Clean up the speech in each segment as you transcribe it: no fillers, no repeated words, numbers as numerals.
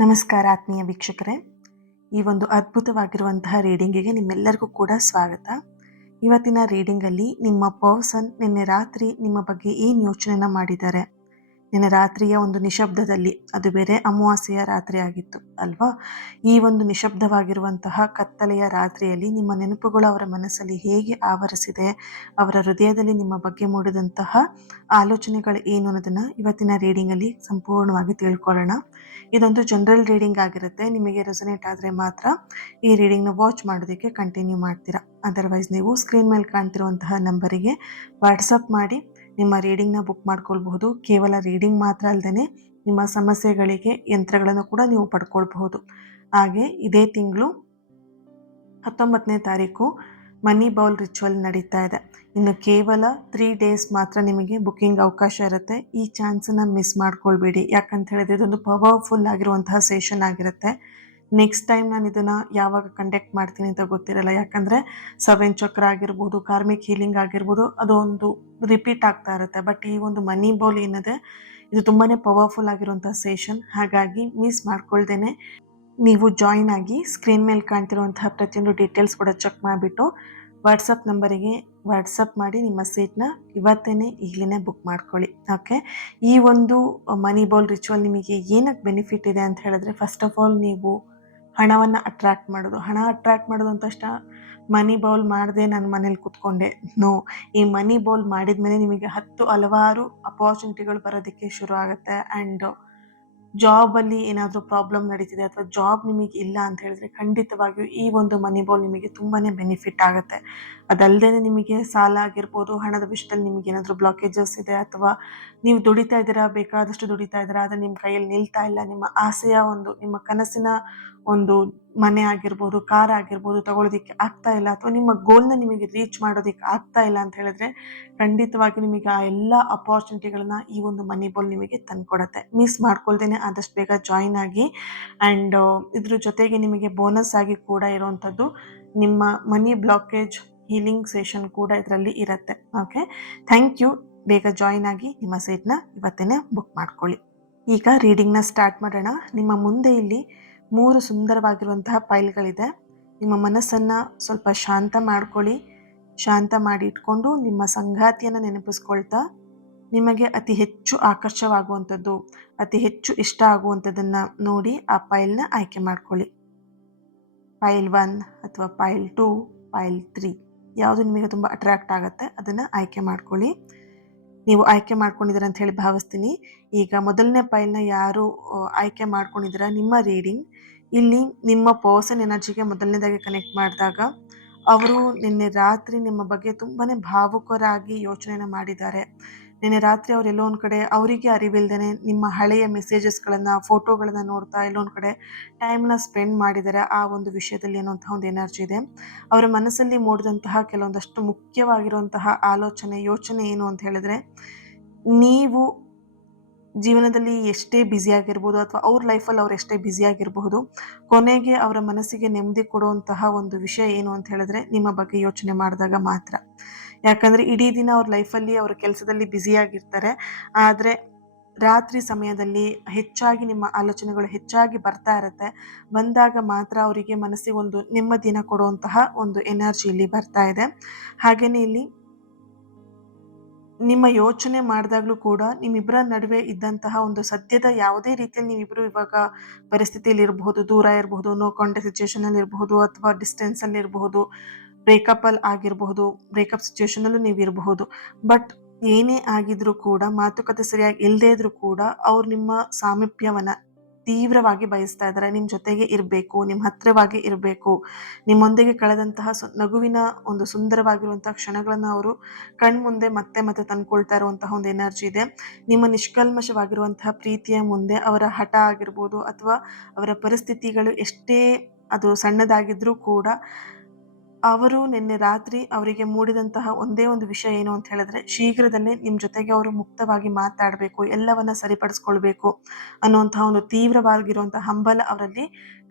ನಮಸ್ಕಾರ ಆತ್ಮೀಯ ವೀಕ್ಷಕರೇ. ಈ ಒಂದು ಅದ್ಭುತವಾಗಿರುವಂತಹ ರೀಡಿಂಗಿಗೆ ನಿಮ್ಮೆಲ್ಲರಿಗೂ ಕೂಡ ಸ್ವಾಗತ. ಇವತ್ತಿನ ರೀಡಿಂಗಲ್ಲಿ ನಿಮ್ಮ ಪರ್ಸನ್ ನಿನ್ನೆ ರಾತ್ರಿ ನಿಮ್ಮ ಬಗ್ಗೆ ಏನು ಯೋಚನೆನ ಮಾಡಿದ್ದಾರೆ, ನಿನ್ನೆ ರಾತ್ರಿಯ ಒಂದು ನಿಶಬ್ದದಲ್ಲಿ, ಅದು ಬೇರೆ ಅಮಾವಾಸ್ಯೆಯ ರಾತ್ರಿ ಆಗಿತ್ತು ಅಲ್ವಾ? ಈ ಒಂದು ನಿಶಬ್ದವಾಗಿರುವಂತಹ ಕತ್ತಲೆಯ ರಾತ್ರಿಯಲ್ಲಿ ನಿಮ್ಮ ನೆನಪುಗಳು ಅವರ ಮನಸ್ಸಲ್ಲಿ ಹೇಗೆ ಆವರಿಸಿದೆ, ಅವರ ಹೃದಯದಲ್ಲಿ ನಿಮ್ಮ ಬಗ್ಗೆ ಮೂಡಿದಂತಹ ಆಲೋಚನೆಗಳು ಏನು ಅನ್ನೋದನ್ನು ಇವತ್ತಿನ ರೀಡಿಂಗಲ್ಲಿ ಸಂಪೂರ್ಣವಾಗಿ ತಿಳ್ಕೊಳ್ಳೋಣ. ಇದೊಂದು ಜನರಲ್ ರೀಡಿಂಗ್ ಆಗಿರುತ್ತೆ. ನಿಮಗೆ ರೆಸೊನೇಟ್ ಆದರೆ ಮಾತ್ರ ಈ ರೀಡಿಂಗ್ನ ವಾಚ್ ಮಾಡೋದಕ್ಕೆ ಕಂಟಿನ್ಯೂ ಮಾಡ್ತೀರಾ. ಅದರ್ವೈಸ್ ನೀವು ಸ್ಕ್ರೀನ್ ಮೇಲೆ ಕಾಣ್ತಿರುವಂತಹ ನಂಬರಿಗೆ ವಾಟ್ಸಪ್ ಮಾಡಿ ನಿಮ್ಮ ರೀಡಿಂಗ್ನ ಬುಕ್ ಮಾಡ್ಕೊಳ್ಬಹುದು. ಕೇವಲ ರೀಡಿಂಗ್ ಮಾತ್ರ ಅಲ್ಲದೆ ನಿಮ್ಮ ಸಮಸ್ಯೆಗಳಿಗೆ ಯಂತ್ರಗಳನ್ನು ಕೂಡ ನೀವು ಪಡ್ಕೊಳ್ಬಹುದು. ಹಾಗೆ ಇದೇ ತಿಂಗಳು 19ನೇ ತಾರೀಕು ಮನಿ ಬೌಲ್ ರಿಚುವಲ್ ನಡೀತಾ ಇದೆ. ಇನ್ನು ಕೇವಲ 3 ಡೇಸ್ ಮಾತ್ರ ನಿಮಗೆ ಬುಕ್ಕಿಂಗ್ ಅವಕಾಶ ಇರುತ್ತೆ. ಈ ಚಾನ್ಸನ್ನು ಮಿಸ್ ಮಾಡ್ಕೊಳ್ಬೇಡಿ. ಯಾಕಂತ ಹೇಳಿದ್ರೆ ಇದೊಂದು ಪವರ್ಫುಲ್ ಆಗಿರುವಂತಹ ಸೆಷನ್ ಆಗಿರುತ್ತೆ. ನೆಕ್ಸ್ಟ್ ಟೈಮ್ ನಾನು ಇದನ್ನು ಯಾವಾಗ ಕಂಡಕ್ಟ್ ಮಾಡ್ತೀನಿ ಅಂತ ಗೊತ್ತಿರಲ್ಲ. ಯಾಕಂದರೆ 7 ಚಕ್ರ ಆಗಿರ್ಬೋದು, ಕಾರ್ಮಿಕ್ ಹೀಲಿಂಗ್ ಆಗಿರ್ಬೋದು, ಅದೊಂದು ರಿಪೀಟ್ ಆಗ್ತಾ ಇರುತ್ತೆ. ಬಟ್ ಈ ಒಂದು ಮನಿ ಬೌಲ್ ಏನಿದೆ ಇದು ತುಂಬಾ ಪವರ್ಫುಲ್ ಆಗಿರುವಂಥ ಸೆಷನ್. ಹಾಗಾಗಿ ಮಿಸ್ ಮಾಡ್ಕೊಳ್ದೇನೆ ನೀವು ಜಾಯಿನ್ ಆಗಿ ಸ್ಕ್ರೀನ್ ಮೇಲೆ ಕಾಣ್ತಿರುವಂತಹ ಪ್ರತಿಯೊಂದು ಡೀಟೇಲ್ಸ್ ಕೂಡ ಚೆಕ್ ಮಾಡಿಬಿಟ್ಟು ವಾಟ್ಸಪ್ ನಂಬರಿಗೆ ವಾಟ್ಸಪ್ ಮಾಡಿ ನಿಮ್ಮ ಸೀಟ್ನ ಇವತ್ತೇ ಈಗಲೇ ಬುಕ್ ಮಾಡ್ಕೊಳ್ಳಿ. ಓಕೆ, ಈ ಒಂದು ಮನಿ ಬೌಲ್ ರಿಚುವಲ್ ನಿಮಗೆ ಏನಕ್ಕೆ ಬೆನಿಫಿಟ್ ಇದೆ ಅಂತ ಹೇಳಿದ್ರೆ, ಫಸ್ಟ್ ಆಫ್ ಆಲ್ ನೀವು ಹಣವನ್ನು ಅಟ್ರಾಕ್ಟ್ ಮಾಡೋದು. ಹಣ ಅಟ್ರಾಕ್ಟ್ ಮಾಡೋದು ಅಂತ ತಕ್ಷಣ ಮನಿ ಬೌಲ್ ಮಾಡಿದೆ ನಾನು ಮನೇಲಿ ಕೂತ್ಕೊಂಡೆ, ನೋ. ಈ ಮನಿ ಬೌಲ್ ಮಾಡಿದ ಮೇಲೆ ನಿಮಗೆ ಹಲವಾರು ಅಪಾರ್ಚುನಿಟಿಗಳು ಬರೋದಕ್ಕೆ ಶುರು ಆಗುತ್ತೆ. ಆ್ಯಂಡ್ ಜಾಬಲ್ಲಿ ಏನಾದರೂ ಪ್ರಾಬ್ಲಮ್ ನಡೀತಿದೆ ಅಥವಾ ಜಾಬ್ ನಿಮಗೆ ಇಲ್ಲ ಅಂತ ಹೇಳಿದ್ರೆ ಖಂಡಿತವಾಗಿಯೂ ಈ ಒಂದು ಮನಿ ಬೌಲ್ ನಿಮಗೆ ತುಂಬಾ ಬೆನಿಫಿಟ್ ಆಗುತ್ತೆ. ಅದಲ್ಲದೆ ನಿಮಗೆ ಸಾಲ ಆಗಿರ್ಬೋದು, ಹಣದ ವಿಷಯದಲ್ಲಿ ನಿಮಗೆ ಏನಾದರೂ ಬ್ಲಾಕೇಜಸ್ ಇದೆ ಅಥವಾ ನೀವು ದುಡಿತಾ ಇದ್ದೀರಾ, ಬೇಕಾದಷ್ಟು ದುಡಿತಾ ಇದ್ದೀರಾ, ಆದರೆ ನಿಮ್ಮ ಕೈಯಲ್ಲಿ ನಿಲ್ತಾ ಇಲ್ಲ, ನಿಮ್ಮ ಆಸೆಯ ಒಂದು ನಿಮ್ಮ ಕನಸಿನ ಒಂದು ಮನೆ ಆಗಿರ್ಬೋದು, ಕಾರ್ ಆಗಿರ್ಬೋದು ತಗೊಳ್ಳೋದಕ್ಕೆ ಆಗ್ತಾ ಇಲ್ಲ, ಅಥವಾ ನಿಮ್ಮ ಗೋಲ್ನ ನಿಮಗೆ ರೀಚ್ ಮಾಡೋದಕ್ಕೆ ಆಗ್ತಾ ಇಲ್ಲ ಅಂತ ಹೇಳಿದ್ರೆ ಖಂಡಿತವಾಗಿ ನಿಮಗೆ ಆ ಎಲ್ಲ ಅಪಾರ್ಚುನಿಟಿಗಳನ್ನ ಈ ಒಂದು ಮನಿ ಬೌಲ್ ನಿಮಗೆ ತಂದುಕೊಡುತ್ತೆ. ಮಿಸ್ ಮಾಡ್ಕೊಳ್ದೇನೆ ಆದಷ್ಟು ಬೇಗ ಜಾಯಿನ್ ಆಗಿ. ಆ್ಯಂಡ್ ಇದ್ರ ಜೊತೆಗೆ ನಿಮಗೆ ಬೋನಸ್ ಆಗಿ ಕೂಡ ಇರುವಂಥದ್ದು ನಿಮ್ಮ ಮನಿ ಬ್ಲಾಕೇಜ್ ಹೀಲಿಂಗ್ ಸೆಷನ್ ಕೂಡ ಇದರಲ್ಲಿ ಇರುತ್ತೆ. Okay, thank you. ಬೇಗ ಜಾಯಿನ್ ಆಗಿ ನಿಮ್ಮ ಸೀಟ್ನ ಇವತ್ತೇ ಬುಕ್ ಮಾಡ್ಕೊಳ್ಳಿ. ಈಗ ರೀಡಿಂಗ್ನ ಸ್ಟಾರ್ಟ್ ಮಾಡೋಣ. ನಿಮ್ಮ ಮುಂದೆ ಇಲ್ಲಿ 3 ಸುಂದರವಾಗಿರುವಂತಹ ಫೈಲ್ಗಳಿದೆ. ನಿಮ್ಮ ಮನಸ್ಸನ್ನು ಸ್ವಲ್ಪ ಶಾಂತ ಮಾಡ್ಕೊಳ್ಳಿ. ಶಾಂತ ಮಾಡಿ ಇಟ್ಕೊಂಡು ನಿಮ್ಮ ಸಂಗಾತಿಯನ್ನು ನೆನಪಿಸ್ಕೊಳ್ತಾ ನಿಮಗೆ ಅತಿ ಹೆಚ್ಚು ಆಕರ್ಷವಾಗುವಂಥದ್ದು, ಅತಿ ಹೆಚ್ಚು ಇಷ್ಟ ಆಗುವಂಥದ್ದನ್ನು ನೋಡಿ ಆ ಫೈಲ್ನ ಆಯ್ಕೆ ಮಾಡ್ಕೊಳ್ಳಿ. ಫೈಲ್ 1 ಅಥವಾ ಫೈಲ್ 2, ಫೈಲ್ 3 ಯಾವುದು ನಿಮಗೆ ತುಂಬ ಅಟ್ರಾಕ್ಟ್ ಆಗುತ್ತೆ ಅದನ್ನು ಆಯ್ಕೆ ಮಾಡ್ಕೊಳ್ಳಿ. ನೀವು ಆಯ್ಕೆ ಮಾಡ್ಕೊಂಡಿದ್ದೀರ ಅಂತ ಹೇಳಿ ಭಾವಿಸ್ತೀನಿ. ಈಗ ಮೊದಲನೇ ಫೈಲ್ನ ಯಾರು ಆಯ್ಕೆ ಮಾಡ್ಕೊಂಡಿದ್ದೀರ, ನಿಮ್ಮ ರೀಡಿಂಗ್ ಇಲ್ಲಿ ನಿಮ್ಮ ಪರ್ಸನ್ ಎನರ್ಜಿಗೆ ಮೊದಲನೇದಾಗಿ ಕನೆಕ್ಟ್ ಮಾಡಿದಾಗ ಅವರು ನಿನ್ನೆ ರಾತ್ರಿ ನಿಮ್ಮ ಬಗ್ಗೆ ತುಂಬಾ ಭಾವುಕರಾಗಿ ಯೋಚನೆನ ಮಾಡಿದ್ದಾರೆ. ನಿನ್ನೆ ರಾತ್ರಿ ಅವ್ರು ಎಲ್ಲೋ ಒಂದು ಕಡೆ ಅವರಿಗೆ ಅರಿವಿಲ್ದೇ ನಿಮ್ಮ ಹಳೆಯ ಮೆಸೇಜಸ್ಗಳನ್ನು, ಫೋಟೋಗಳನ್ನು ನೋಡ್ತಾ ಎಲ್ಲೋ ಒಂದು ಕಡೆ ಟೈಮ್ನ ಸ್ಪೆಂಡ್ ಮಾಡಿದ್ದಾರೆ. ಆ ಒಂದು ವಿಷಯದಲ್ಲಿ ಅನ್ನುವಂತಹ ಒಂದು ಎನರ್ಜಿ ಇದೆ. ಅವರ ಮನಸ್ಸಲ್ಲಿ ಮೂಡಿದಂತಹ ಕೆಲವೊಂದಷ್ಟು ಮುಖ್ಯವಾಗಿರುವಂತಹ ಆಲೋಚನೆ, ಯೋಚನೆ ಏನು ಅಂತ ಹೇಳಿದ್ರೆ, ನೀವು ಜೀವನದಲ್ಲಿ ಎಷ್ಟೇ ಬ್ಯುಸಿಯಾಗಿರ್ಬೋದು ಅಥವಾ ಅವ್ರ ಲೈಫಲ್ಲಿ ಅವ್ರು ಎಷ್ಟೇ ಬ್ಯುಸಿಯಾಗಿರಬಹುದು, ಕೊನೆಗೆ ಅವರ ಮನಸ್ಸಿಗೆ ನೆಮ್ಮದಿ ಕೊಡುವಂತಹ ಒಂದು ವಿಷಯ ಏನು ಅಂತ ಹೇಳಿದ್ರೆ ನಿಮ್ಮ ಬಗ್ಗೆ ಯೋಚನೆ ಮಾಡಿದಾಗ ಮಾತ್ರ. ಯಾಕಂದರೆ ಇಡೀ ದಿನ ಅವ್ರ ಲೈಫಲ್ಲಿ ಅವ್ರ ಕೆಲಸದಲ್ಲಿ ಬ್ಯುಸಿಯಾಗಿರ್ತಾರೆ, ಆದರೆ ರಾತ್ರಿ ಸಮಯದಲ್ಲಿ ಹೆಚ್ಚಾಗಿ ನಿಮ್ಮ ಆಲೋಚನೆಗಳು ಹೆಚ್ಚಾಗಿ ಬರ್ತಾ ಇರುತ್ತೆ. ಬಂದಾಗ ಮಾತ್ರ ಅವರಿಗೆ ಮನಸ್ಸಿಗೆ ಒಂದು ನೆಮ್ಮದಿನ ಕೊಡುವಂತಹ ಒಂದು ಎನರ್ಜಿ ಇಲ್ಲಿ ಬರ್ತಾ ಇದೆ. ಹಾಗೆಯೇ ಇಲ್ಲಿ ನಿಮ್ಮ ಯೋಚನೆ ಮಾಡಿದಾಗಲೂ ಕೂಡ ನಿಮ್ಮಿಬ್ಬರ ನಡುವೆ ಇದ್ದಂತಹ ಒಂದು ಸದ್ಯದ ಯಾವುದೇ ರೀತಿಯಲ್ಲಿ ನೀವಿಬ್ಬರು ಇವಾಗ ಪರಿಸ್ಥಿತಿಯಲ್ಲಿ ಇರಬಹುದು, ದೂರ ಇರಬಹುದು, ನೋ ಕಾಂಟ್ಯಾಕ್ಟ್ ಸಿಚುವೇಶನಲ್ಲಿ ಇರಬಹುದು, ಅಥವಾ ಡಿಸ್ಟೆನ್ಸಲ್ಲಿ ಇರಬಹುದು, ಬ್ರೇಕಪ್ಪಲ್ಲಿ ಆಗಿರಬಹುದು, ಬ್ರೇಕಪ್ ಸಿಚುವೇಶನಲ್ಲೂ ನೀವು ಇರಬಹುದು. ಬಟ್ ಏನೇ ಆಗಿದ್ರೂ ಕೂಡ, ಮಾತುಕತೆ ಸರಿಯಾಗಿ ಇಲ್ಲದೇ ಇದ್ರೂ ಕೂಡ ಅವ್ರು ನಿಮ್ಮ ಸಾಮೀಪ್ಯವನ್ನು ತೀವ್ರವಾಗಿ ಬಯಸ್ತಾ ಇದ್ದಾರೆ. ನಿಮ್ಮ ಜೊತೆಗೆ ಇರಬೇಕು, ನಿಮ್ಮ ಹತ್ತಿರವಾಗಿ ಇರಬೇಕು, ನಿಮ್ಮೊಂದಿಗೆ ಕಳೆದಂತಹ ನಗುವಿನ ಒಂದು ಸುಂದರವಾಗಿರುವಂತಹ ಕ್ಷಣಗಳನ್ನು ಅವರು ಕಣ್ಮುಂದೆ ಮತ್ತೆ ಮತ್ತೆ ತಂದುಕೊಳ್ತಾ ಇರುವಂತಹ ಒಂದು ಎನರ್ಜಿ ಇದೆ. ನಿಮ್ಮ ನಿಷ್ಕಲ್ಮಶವಾಗಿರುವಂತಹ ಪ್ರೀತಿಯ ಮುಂದೆ ಅವರ ಹಠ ಆಗಿರ್ಬೋದು ಅಥವಾ ಅವರ ಪರಿಸ್ಥಿತಿಗಳು ಎಷ್ಟೇ ಅದು ಸಣ್ಣದಾಗಿದ್ರೂ ಕೂಡ ಅವರು ನಿನ್ನೆ ರಾತ್ರಿ ಅವರಿಗೆ ಮೂಡಿದಂತಹ ಒಂದೇ ಒಂದು ವಿಷಯ ಏನು ಅಂತ ಹೇಳಿದ್ರೆ, ಶೀಘ್ರದಲ್ಲೇ ನಿಮ್ಮ ಜೊತೆಗೆ ಅವರು ಮುಕ್ತವಾಗಿ ಮಾತಾಡಬೇಕು, ಎಲ್ಲವನ್ನ ಸರಿಪಡಿಸ್ಕೊಳ್ಬೇಕು ಅನ್ನುವಂತಹ ಒಂದು ತೀವ್ರವಾಗಿರುವಂತಹ ಹಂಬಲ ಅವರಲ್ಲಿ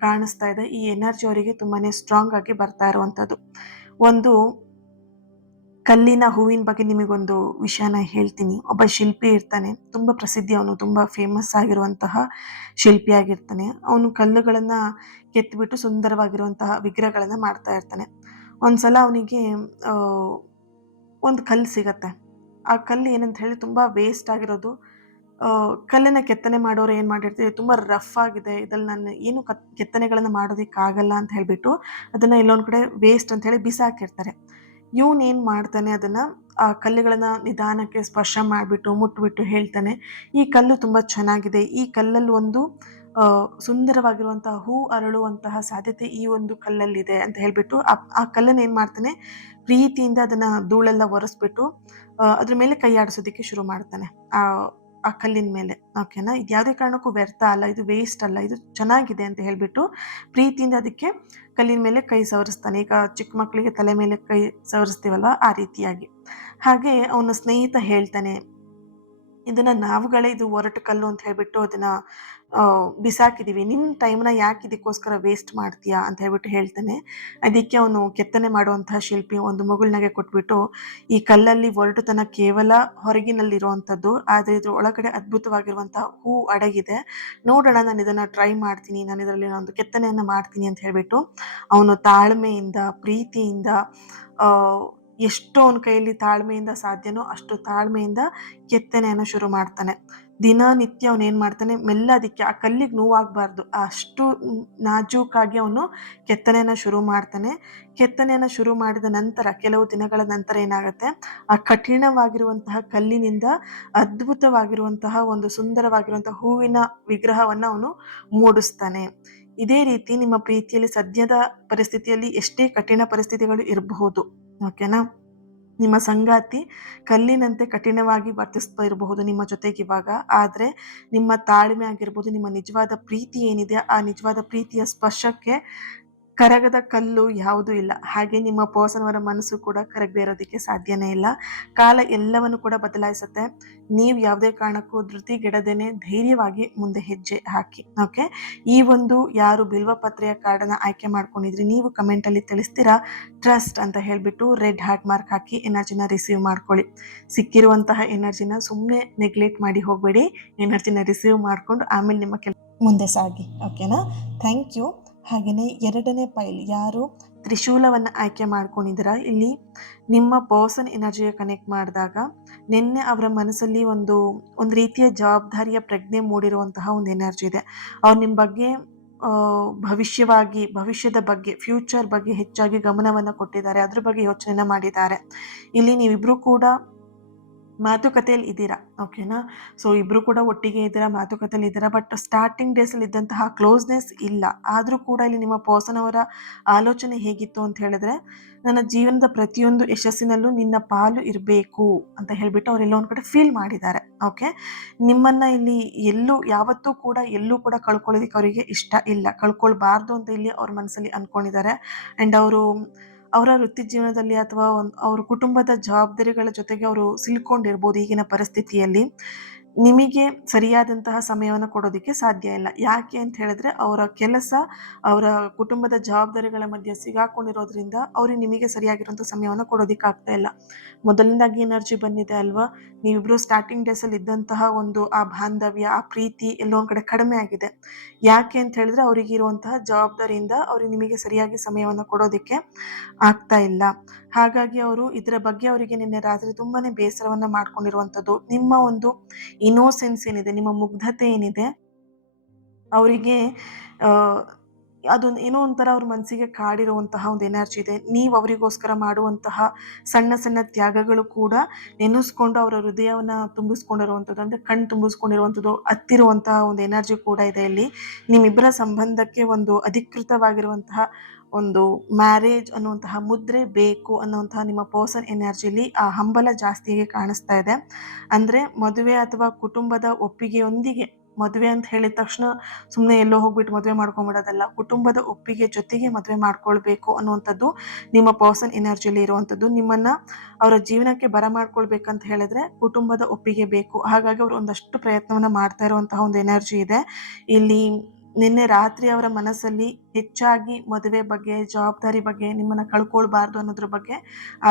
ಕಾಣಿಸ್ತಾ ಇದೆ. ಈ ಎನರ್ಜಿ ಅವರಿಗೆ ತುಂಬಾನೇ ಸ್ಟ್ರಾಂಗ್ ಆಗಿ ಬರ್ತಾ ಇರುವಂಥದ್ದು. ಒಂದು ಕಲ್ಲಿನ ಹೂವಿನ ಬಗ್ಗೆ ನಿಮಗೊಂದು ವಿಷಯನ ಹೇಳ್ತೀನಿ. ಒಬ್ಬ ಶಿಲ್ಪಿ ಇರ್ತಾನೆ. ತುಂಬ ಪ್ರಸಿದ್ಧಿ, ಅವನು ತುಂಬ ಫೇಮಸ್ ಆಗಿರುವಂತಹ ಶಿಲ್ಪಿಯಾಗಿರ್ತಾನೆ. ಅವನು ಕಲ್ಲುಗಳನ್ನ ಕೆತ್ತಿಬಿಟ್ಟು ಸುಂದರವಾಗಿರುವಂತಹ ವಿಗ್ರಹಗಳನ್ನ ಮಾಡ್ತಾ ಇರ್ತಾನೆ. ಒಂದ್ಸಲ ಅವನಿಗೆ ಒಂದು ಕಲ್ಲು ಸಿಗತ್ತೆ. ಆ ಕಲ್ಲು ಏನಂತ ಹೇಳಿ ತುಂಬ ವೇಸ್ಟ್ ಆಗಿರೋದು. ಕಲ್ಲನ್ನ ಕೆತ್ತನೆ ಮಾಡೋರು ಏನು ಮಾಡಿರ್ತಾರೆ, ತುಂಬ ರಫ್ ಆಗಿದೆ, ಇದ್ರಲ್ಲಿ ನಾನು ಏನು ಕೆತ್ತನೆಗಳನ್ನ ಮಾಡೋದಕ್ಕಾಗಲ್ಲ ಅಂತ ಹೇಳ್ಬಿಟ್ಟು ಅದನ್ನ ಎಲ್ಲೊಂದು ಕಡೆ ವೇಸ್ಟ್ ಅಂತ ಹೇಳಿ ಬಿಸಾಕಿರ್ತಾರೆ. ಏನು ಮಾಡ್ತಾನೆ, ಅದನ್ನ ಆ ಕಲ್ಲುಗಳನ್ನ ನಿಧಾನಕ್ಕೆ ಸ್ಪರ್ಶ ಮಾಡಿಬಿಟ್ಟು ಮುಟ್ಬಿಟ್ಟು ಹೇಳ್ತಾನೆ, ಈ ಕಲ್ಲು ತುಂಬ ಚೆನ್ನಾಗಿದೆ, ಈ ಕಲ್ಲಲ್ಲಿ ಒಂದು ಸುಂದರವಾಗಿರುವಂತಹ ಹೂ ಅರಳುವಂತಹ ಸಾಧ್ಯತೆ ಈ ಒಂದು ಕಲ್ಲಲ್ಲಿದೆ ಅಂತ ಹೇಳ್ಬಿಟ್ಟು ಆ ಕಲ್ಲನ್ನು ಏನು ಮಾಡ್ತಾನೆ, ಪ್ರೀತಿಯಿಂದ ಅದನ್ನ ಧೂಳೆಲ್ಲ ಒರೆಸ್ಬಿಟ್ಟು ಅದ್ರ ಮೇಲೆ ಕೈ ಆಡಿಸೋದಕ್ಕೆ ಶುರು ಮಾಡ್ತಾನೆ. ಆ ಆ ಕಲ್ಲಿನ ಮೇಲೆ. ಓಕೆನಾ, ಇದು ಯಾವುದೇ ಕಾರಣಕ್ಕೂ ವ್ಯರ್ಥ ಅಲ್ಲ, ಇದು ವೇಸ್ಟ್ ಅಲ್ಲ, ಇದು ಚೆನ್ನಾಗಿದೆ ಅಂತ ಹೇಳ್ಬಿಟ್ಟು ಪ್ರೀತಿಯಿಂದ ಅದಕ್ಕೆ ಕಲ್ಲಿನ ಮೇಲೆ ಕೈ ಸವರಿಸ್ತಾನೆ. ಈಗ ಚಿಕ್ಕ ಮಕ್ಕಳಿಗೆ ತಲೆ ಮೇಲೆ ಕೈ ಸವರಿಸ್ತೀವಲ್ವ, ಆ ರೀತಿಯಾಗಿ. ಹಾಗೆ ಅವನ ಸ್ನೇಹಿತ ಹೇಳ್ತಾನೆ, ಇದನ್ನ ನಾವುಗಳೇ ಇದು ಒರಟು ಕಲ್ಲು ಅಂತ ಹೇಳ್ಬಿಟ್ಟು ಅದನ್ನ ಬಿಸಾಕಿದೀವಿ, ನಿನ್ನ ಟೈಮ್ನ ಯಾಕೆ ಇದಕ್ಕೋಸ್ಕರ ವೇಸ್ಟ್ ಮಾಡ್ತೀಯಾ ಅಂತ ಹೇಳ್ಬಿಟ್ಟು ಹೇಳ್ತಾನೆ. ಅದಕ್ಕೆ ಅವನು ಕೆತ್ತನೆ ಮಾಡುವಂತಹ ಶಿಲ್ಪಿ ಒಂದು ಮುಗುಳ್ನಗೆ ಕೊಟ್ಬಿಟ್ಟು, ಈ ಕಲ್ಲಲ್ಲಿ ಒರಟುತನ ಕೇವಲ ಹೊರಗಿನಲ್ಲಿರುವಂಥದ್ದು, ಆದರೆ ಇದ್ರ ಒಳಗಡೆ ಅದ್ಭುತವಾಗಿರುವಂತಹ ಹೂ ಅಡಗಿದೆ, ನೋಡೋಣ, ನಾನು ಇದನ್ನ ಟ್ರೈ ಮಾಡ್ತೀನಿ, ನಾನು ಇದರಲ್ಲಿ ಒಂದು ಕೆತ್ತನೆಯನ್ನ ಮಾಡ್ತೀನಿ ಅಂತ ಹೇಳ್ಬಿಟ್ಟು ಅವನು ತಾಳ್ಮೆಯಿಂದ ಪ್ರೀತಿಯಿಂದ ಎಷ್ಟು ಅವನ ಕೈಯಲ್ಲಿ ತಾಳ್ಮೆಯಿಂದ ಸಾಧ್ಯನೋ ಅಷ್ಟು ತಾಳ್ಮೆಯಿಂದ ಕೆತ್ತನೆಯನ್ನು ಶುರು ಮಾಡ್ತಾನೆ. ದಿನನಿತ್ಯ ಅವನು ಏನು ಮಾಡ್ತಾನೆ, ಮೆಲ್ಲ ಅದಕ್ಕೆ ಆ ಕಲ್ಲಿಗೆ ನೋವಾಗಬಾರ್ದು ಅಷ್ಟು ನಾಜೂಕಾಗಿ ಅವನು ಕೆತ್ತನೆಯನ್ನು ಶುರು ಮಾಡ್ತಾನೆ. ಕೆತ್ತನೆಯನ್ನು ಶುರು ಮಾಡಿದ ನಂತರ ಕೆಲವು ದಿನಗಳ ನಂತರ ಏನಾಗುತ್ತೆ, ಆ ಕಠಿಣವಾಗಿರುವಂತಹ ಕಲ್ಲಿನಿಂದ ಅದ್ಭುತವಾಗಿರುವಂತಹ ಒಂದು ಸುಂದರವಾಗಿರುವಂತಹ ಹೂವಿನ ವಿಗ್ರಹವನ್ನು ಅವನು ಮೂಡಿಸ್ತಾನೆ. ಇದೇ ರೀತಿ ನಿಮ್ಮ ಪ್ರೀತಿಯಲ್ಲಿ ಸದ್ಯದ ಪರಿಸ್ಥಿತಿಯಲ್ಲಿ ಎಷ್ಟೇ ಕಠಿಣ ಪರಿಸ್ಥಿತಿಗಳು ಇರಬಹುದು, ಓಕೆನಾ, ನಿಮ್ಮ ಸಂಗಾತಿ ಕಲ್ಲಿನಂತೆ ಕಠಿಣವಾಗಿ ವರ್ತಿಸ್ತಾ ಇರಬಹುದು ನಿಮ್ಮ ಜೊತೆಗೆ ಇವಾಗ, ಆದರೆ ನಿಮ್ಮ ತಾಳ್ಮೆ ಆಗಿರ್ಬೋದು, ನಿಮ್ಮ ನಿಜವಾದ ಪ್ರೀತಿ ಏನಿದೆ, ಆ ನಿಜವಾದ ಪ್ರೀತಿಯ ಸ್ಪರ್ಶಕ್ಕೆ ಕರಗದ ಕಲ್ಲು ಯಾವುದೂ ಇಲ್ಲ. ಹಾಗೆ ನಿಮ್ಮ ಪರ್ಸನ್ ಅವರ ಮನಸ್ಸು ಕೂಡ ಕರಗದೇ ಇರೋದಕ್ಕೆ ಸಾಧ್ಯನೇ ಇಲ್ಲ. ಕಾಲ ಎಲ್ಲವನ್ನು ಕೂಡ ಬದಲಾಯಿಸುತ್ತೆ. ನೀವು ಯಾವುದೇ ಕಾರಣಕ್ಕೂ ಧೃತಿಗೆಡದೇನೆ ಧೈರ್ಯವಾಗಿ ಮುಂದೆ ಹೆಜ್ಜೆ ಹಾಕಿ. ಓಕೆ, ಈ ಒಂದು ಯಾರು ಬಿಲ್ವ ಪತ್ರೆಯ ಕಾರ್ಡನ್ನ ಆಯ್ಕೆ ಮಾಡ್ಕೊಂಡಿದ್ರಿ, ನೀವು ಕಮೆಂಟಲ್ಲಿ ತಿಳಿಸ್ತೀರಾ ಟ್ರಸ್ಟ್ ಅಂತ ಹೇಳ್ಬಿಟ್ಟು ರೆಡ್ ಹಾರ್ಟ್ ಮಾರ್ಕ್ ಹಾಕಿ ಎನರ್ಜಿನ ರಿಸೀವ್ ಮಾಡ್ಕೊಳ್ಳಿ. ಸಿಕ್ಕಿರುವಂತಹ ಎನರ್ಜಿನ ಸುಮ್ಮನೆ ನೆಗ್ಲೆಕ್ಟ್ ಮಾಡಿ ಹೋಗಬೇಡಿ. ಎನರ್ಜಿನ ರಿಸೀವ್ ಮಾಡಿಕೊಂಡು ಆಮೇಲೆ ನಿಮ್ಮ ಮುಂದೆ ಸಾಗಿ. ಓಕೆನಾ, ಥ್ಯಾಂಕ್ ಯು. ಹಾಗೆಯೇ ಎರಡನೇ ಪೈಲ್ ಯಾರು ತ್ರಿಶೂಲವನ್ನು ಆಯ್ಕೆ ಮಾಡ್ಕೊಂಡಿದ್ದೀರಾ, ಇಲ್ಲಿ ನಿಮ್ಮ ಪರ್ಸನ್ ಎನರ್ಜಿಗೆ ಕನೆಕ್ಟ್ ಮಾಡಿದಾಗ ನಿನ್ನೆ ಅವರ ಮನಸ್ಸಲ್ಲಿ ಒಂದು ರೀತಿಯ ಜವಾಬ್ದಾರಿಯ ಪ್ರಜ್ಞೆ ಮೂಡಿರುವಂತಹ ಒಂದು ಎನರ್ಜಿ ಇದೆ. ಅವ್ರು ನಿಮ್ಮ ಬಗ್ಗೆ ಭವಿಷ್ಯದ ಬಗ್ಗೆ, ಫ್ಯೂಚರ್ ಬಗ್ಗೆ ಹೆಚ್ಚಾಗಿ ಗಮನವನ್ನು ಕೊಟ್ಟಿದ್ದಾರೆ, ಅದ್ರ ಬಗ್ಗೆ ಯೋಚನೆ ಮಾಡಿದ್ದಾರೆ. ಇಲ್ಲಿ ನೀವಿಬ್ರು ಕೂಡ ಮಾತುಕತೆಯಲ್ಲಿ ಇದ್ದೀರಾ, ಓಕೆನಾ. ಸೊ ಇಬ್ರು ಕೂಡ ಒಟ್ಟಿಗೆ ಇದ್ದೀರಾ, ಮಾತುಕತೆಯಲ್ಲಿ ಇದ್ದೀರಾ. ಬಟ್ ಸ್ಟಾರ್ಟಿಂಗ್ ಡೇಸಲ್ಲಿ ಇದ್ದಂತಹ ಕ್ಲೋಸ್ನೆಸ್ ಇಲ್ಲ. ಆದರೂ ಕೂಡ ಇಲ್ಲಿ ನಿಮ್ಮ ಪರ್ಸನ್ ಅವರ ಆಲೋಚನೆ ಹೇಗಿತ್ತು ಅಂತ ಹೇಳಿದ್ರೆ, ನನ್ನ ಜೀವನದ ಪ್ರತಿಯೊಂದು ಯಶಸ್ಸಿನಲ್ಲೂ ನಿನ್ನ ಪಾಲು ಇರಬೇಕು ಅಂತ ಹೇಳ್ಬಿಟ್ಟು ಅವರೆಲ್ಲ ಒಂದು ಕಡೆ ಫೀಲ್ ಮಾಡಿದ್ದಾರೆ. ಓಕೆ, ನಿಮ್ಮನ್ನ ಇಲ್ಲಿ ಯಾವತ್ತೂ ಕೂಡ ಎಲ್ಲೂ ಕೂಡ ಕಳ್ಕೊಳ್ಳೋದಕ್ಕೆ ಅವರಿಗೆ ಇಷ್ಟ ಇಲ್ಲ, ಕಳ್ಕೊಳ್ಬಾರ್ದು ಅಂತ ಇಲ್ಲಿ ಅವ್ರ ಮನಸ್ಸಲ್ಲಿ ಅನ್ಕೊಂಡಿದ್ದಾರೆ. ಆ್ಯಂಡ್ ಅವರ ವೃತ್ತಿ ಜೀವನದಲ್ಲಿ ಅಥವಾ ಅವ್ರ ಕುಟುಂಬದ ಜವಾಬ್ದಾರಿಗಳ ಜೊತೆಗೆ ಅವರು ಸಿಲ್ಕೊಂಡಿರ್ಬೋದು ಈಗಿನ ಪರಿಸ್ಥಿತಿಯಲ್ಲಿ. ನಿಮಗೆ ಸರಿಯಾದಂತಹ ಸಮಯವನ್ನು ಕೊಡೋದಕ್ಕೆ ಸಾಧ್ಯ ಇಲ್ಲ. ಯಾಕೆ ಅಂತ ಹೇಳಿದ್ರೆ, ಅವರ ಕೆಲಸ, ಅವರ ಕುಟುಂಬದ ಜವಾಬ್ದಾರಿಗಳ ಮಧ್ಯೆ ಸಿಗಾಕೊಂಡಿರೋದ್ರಿಂದ ಅವ್ರಿಗೆ ನಿಮಗೆ ಸರಿಯಾಗಿರುವಂಥ ಸಮಯವನ್ನು ಕೊಡೋದಕ್ಕೆ ಆಗ್ತಾ ಇಲ್ಲ. ಮೊದಲನೇದಾಗಿ ಎನರ್ಜಿ ಬಂದಿದೆ ಅಲ್ವಾ, ನೀವಿಬ್ರು ಸ್ಟಾರ್ಟಿಂಗ್ ಡೇಸಲ್ಲಿ ಇದ್ದಂತಹ ಒಂದು ಆ ಬಾಂಧವ್ಯ, ಆ ಪ್ರೀತಿ ಎಲ್ಲೋ ಒಂದು ಕಡೆ ಕಡಿಮೆ ಆಗಿದೆ. ಯಾಕೆ ಅಂತ ಹೇಳಿದ್ರೆ, ಅವರಿಗೆ ಇರುವಂತಹ ಜವಾಬ್ದಾರಿಯಿಂದ ಅವ್ರಿಗೆ ನಿಮಗೆ ಸರಿಯಾಗಿ ಸಮಯವನ್ನು ಕೊಡೋದಕ್ಕೆ ಆಗ್ತಾ ಇಲ್ಲ. ಹಾಗಾಗಿ ಅವರು ಇದರ ಬಗ್ಗೆ ಅವರಿಗೆ ನಿನ್ನೆ ರಾತ್ರಿ ತುಂಬಾನೇ ಬೇಸರವನ್ನ ಮಾಡ್ಕೊಂಡಿರುವಂಥದ್ದು. ನಿಮ್ಮ ಒಂದು ಇನ್ನೋಸೆನ್ಸ್ ಏನಿದೆ, ನಿಮ್ಮ ಮುಗ್ಧತೆ ಏನಿದೆ, ಅವರಿಗೆ ಅದೊಂದು ಏನೋ ಒಂಥರ ಅವ್ರ ಮನಸ್ಸಿಗೆ ಕಾಡಿರುವಂತಹ ಒಂದು ಎನರ್ಜಿ ಇದೆ. ನೀವು ಅವರಿಗೋಸ್ಕರ ಮಾಡುವಂತಹ ಸಣ್ಣ ಸಣ್ಣ ತ್ಯಾಗಗಳು ಕೂಡ ನೆನೆಸ್ಕೊಂಡು ಅವರ ಹೃದಯವನ್ನು ತುಂಬಿಸ್ಕೊಂಡಿರುವಂಥದ್ದು, ಅಂದರೆ ಕಣ್ಣು ತುಂಬಿಸ್ಕೊಂಡಿರುವಂಥದ್ದು, ಹತ್ತಿರುವಂತಹ ಒಂದು ಎನರ್ಜಿ ಕೂಡ ಇದೆ. ಇಲ್ಲಿ ನಿಮ್ಮಿಬ್ಬರ ಸಂಬಂಧಕ್ಕೆ ಒಂದು ಅಧಿಕೃತವಾಗಿರುವಂತಹ ಒಂದು ಮ್ಯಾರೇಜ್ ಅನ್ನುವಂತಹ ಮುದ್ರೆ ಬೇಕು ಅನ್ನುವಂತಹ ನಿಮ್ಮ ಪರ್ಸನ್ ಎನರ್ಜಿಲಿ ಆ ಹಂಬಲ ಜಾಸ್ತಿಯಾಗಿ ಕಾಣಿಸ್ತಾ ಇದೆ. ಅಂದರೆ ಮದುವೆ ಅಥವಾ ಕುಟುಂಬದ ಒಪ್ಪಿಗೆಯೊಂದಿಗೆ, ಮದುವೆ ಅಂತ ಹೇಳಿದ ತಕ್ಷಣ ಸುಮ್ಮನೆ ಎಲ್ಲೋ ಹೋಗ್ಬಿಟ್ಟು ಮದುವೆ ಮಾಡ್ಕೊಂಡ್ಬಿಡೋದಲ್ಲ, ಕುಟುಂಬದ ಒಪ್ಪಿಗೆ ಜೊತೆಗೆ ಮದುವೆ ಮಾಡ್ಕೊಳ್ಬೇಕು ಅನ್ನುವಂಥದ್ದು ನಿಮ್ಮ ಪರ್ಸನ್ ಎನರ್ಜಿಲಿ ಇರುವಂಥದ್ದು. ನಿಮ್ಮನ್ನ ಅವರ ಜೀವನಕ್ಕೆ ಬರಮಾಡ್ಕೊಳ್ಬೇಕಂತ ಹೇಳಿದ್ರೆ ಕುಟುಂಬದ ಒಪ್ಪಿಗೆ ಬೇಕು. ಹಾಗಾಗಿ ಅವರು ಒಂದಷ್ಟು ಪ್ರಯತ್ನವನ್ನ ಮಾಡ್ತಾ ಇರುವಂತಹ ಒಂದು ಎನರ್ಜಿ ಇದೆ. ಇಲ್ಲಿ ನಿನ್ನೆ ರಾತ್ರಿ ಅವರ ಮನಸ್ಸಲ್ಲಿ ಹೆಚ್ಚಾಗಿ ಮದುವೆ ಬಗ್ಗೆ, ಜವಾಬ್ದಾರಿ ಬಗ್ಗೆ, ನಿಮ್ಮನ್ನ ಕಳ್ಕೊಳ್ಬಾರ್ದು ಅನ್ನೋದ್ರ ಬಗ್ಗೆ